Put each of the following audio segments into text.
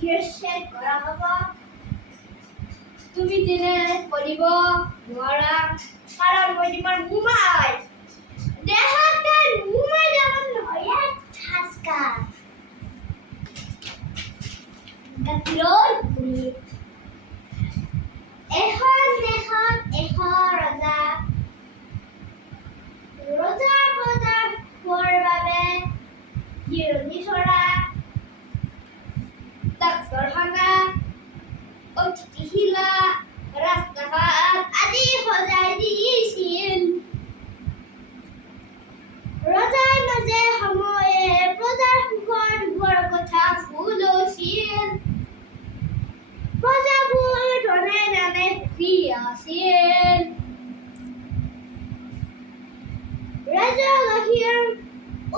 শেষ কৰা বাবা তুমি দিনে কৰিব নোৱাৰা কাৰণ মই তোমাৰ ঘুমাই দেহাতে ঘুমাই যাবাৰ নয় ঠাসকা গাতিৰই ঘুৰি এখন ৰজা ৰজাৰ বজাৰ খোৱাৰ বাবে জিৰণি চৰা ডাক্তৰখানা অতিথিশালা ৰাস্তা-ঘাট আদি সজাই দিছিল ৰজাৰ মাজে সময়ে প্ৰজাৰ সুখৰ দুখৰ কথা শুনিছিল প্ৰজাবোৰ ধনে ধানে সুখী আছিল ৰাজগাহীৰ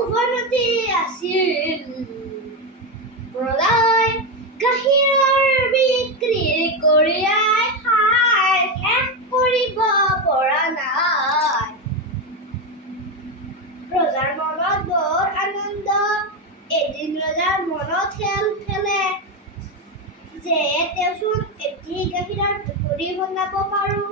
উভনতি আছিল প্ৰজাই গাখীৰৰ বিক্ৰী কৰিয়াই খাই শেষ কৰিব পৰা নাই ৰজাৰ মনত বৰ আনন্দ এদিন ৰজাৰ মনত খেলে যে তেওঁচোন এটি গাখীৰৰ পুখুৰী বনাব পাৰোঁ